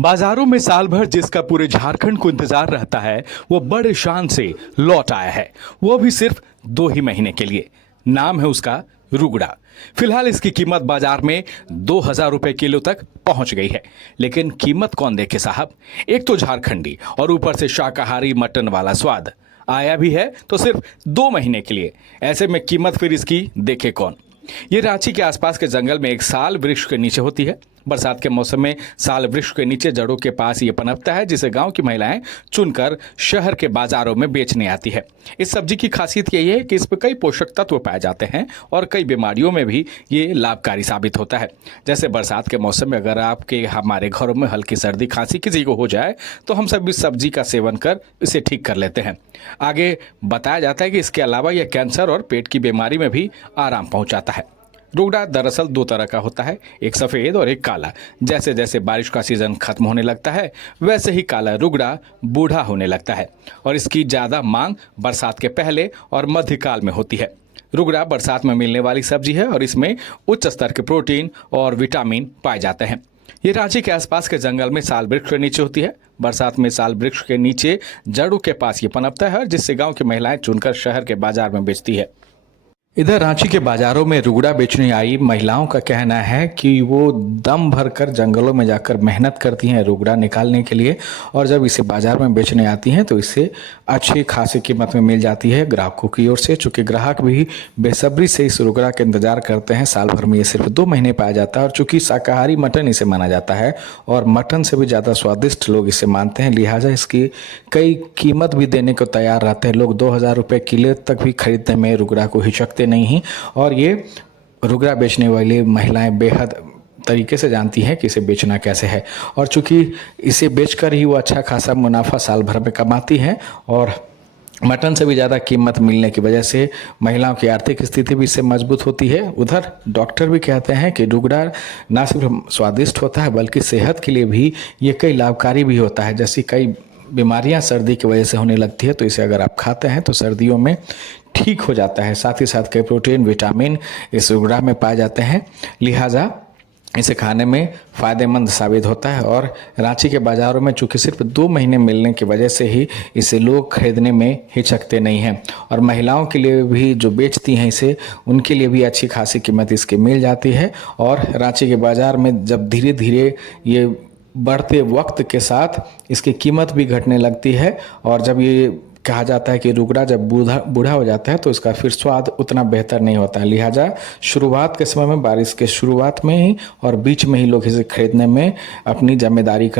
बाजारों में साल भर जिसका पूरे झारखंड को इंतजार रहता है वो बड़े शान से लौट आया है। वो भी सिर्फ 2 ही महीने के लिए। नाम है उसका रुगड़ा। फिलहाल इसकी कीमत बाजार में 2,000 रुपए किलो तक पहुंच गई है। लेकिन कीमत कौन देखे साहब, एक तो झारखंडी और ऊपर से शाकाहारी मटन वाला स्वाद। आया भी है तो सिर्फ 2 महीने के लिए। ऐसे में कीमत फिर इसकी देखे कौन। ये रांची के आसपास के जंगल में एक साल वृक्ष के नीचे होती है। बरसात के मौसम में साल वृक्ष के नीचे जड़ों के पास ये पनपता है, जिसे गांव की महिलाएं चुनकर शहर के बाजारों में बेचने आती है। इस सब्जी की खासियत यही है कि इसमें कई पोषक तत्व पाए जाते हैं और कई बीमारियों में भी ये लाभकारी साबित होता है। जैसे बरसात के मौसम में अगर आपके हमारे घरों में हल्की सर्दी खांसी किसी को हो जाए तो हम सब इस सब्जी का सेवन कर इसे ठीक कर लेते हैं। आगे बताया जाता है कि इसके अलावा यह कैंसर और पेट की बीमारी में भी आराम पहुंचाता है। रुगड़ा दरअसल 2 तरह का होता है, एक सफ़ेद और एक काला। जैसे जैसे बारिश का सीजन खत्म होने लगता है वैसे ही काला रुगड़ा बूढ़ा होने लगता है और इसकी ज़्यादा मांग बरसात के पहले और मध्यकाल में होती है। रुगड़ा बरसात में मिलने वाली सब्जी है और इसमें उच्च स्तर के प्रोटीन और विटामिन पाए जाते हैं। ये रांची के आसपास के जंगल में साल वृक्ष के नीचे होती है। बरसात में साल वृक्ष के नीचे जड़ों के पास ये पनपता है, जिससे गांव की महिलाएं चुनकर शहर के बाजार में बेचती है। इधर रांची के बाजारों में रुगड़ा बेचने आई महिलाओं का कहना है कि वो दम भरकर जंगलों में जाकर मेहनत करती हैं रुगड़ा निकालने के लिए, और जब इसे बाजार में बेचने आती हैं तो इसे अच्छी खासी कीमत में मिल जाती है ग्राहकों की ओर से। चूँकि ग्राहक भी बेसब्री से इस रुगड़ा का इंतजार करते हैं। साल भर में ये सिर्फ 2 महीने पाया जाता है और चूँकि शाकाहारी मटन इसे माना जाता है और मटन से भी ज़्यादा स्वादिष्ट लोग इसे मानते हैं, लिहाजा इसकी कई कीमत भी देने को तैयार रहते हैं। लोग 2,000 रुपये किलो तक भी खरीदने में रुगड़ा को हिचकते नहीं ही। और ये रुगड़ा बेचने वाली महिलाएं बेहद तरीके से जानती हैं कि इसे बेचना कैसे है, और चूंकि इसे बेचकर ही वो अच्छा खासा मुनाफा साल भर में कमाती हैं और मटन से भी ज़्यादा कीमत मिलने की वजह से महिलाओं की आर्थिक स्थिति भी इससे मजबूत होती है। उधर डॉक्टर भी कहते हैं कि रुगड़ा ना सिर्फ स्वादिष्ट होता है बल्कि सेहत के लिए भी ये कई लाभकारी भी होता है। जैसी कई बीमारियां सर्दी की वजह से होने लगती है तो इसे अगर आप खाते हैं तो सर्दियों में ठीक हो जाता है। साथ ही साथ कई प्रोटीन विटामिन इस रुगड़ा में पाए जाते हैं, लिहाजा इसे खाने में फ़ायदेमंद साबित होता है। और रांची के बाज़ारों में चूँकि सिर्फ 2 महीने मिलने की वजह से ही इसे लोग खरीदने में हिचकते नहीं हैं, और महिलाओं के लिए भी जो बेचती हैं इसे, उनके लिए भी अच्छी खासी कीमत इसकी मिल जाती है। और रांची के बाज़ार में जब धीरे धीरे ये बढ़ते वक्त के साथ इसकी कीमत भी घटने लगती है, और जब ये कहा जाता है कि रुगड़ा जब बूढ़ा हो जाता है तो इसका फिर स्वाद उतना बेहतर नहीं होता है। लिहाजा शुरुआत के समय में, बारिश के शुरुआत में ही और बीच में ही लोग इसे खरीदने में अपनी जिम्मेदारी का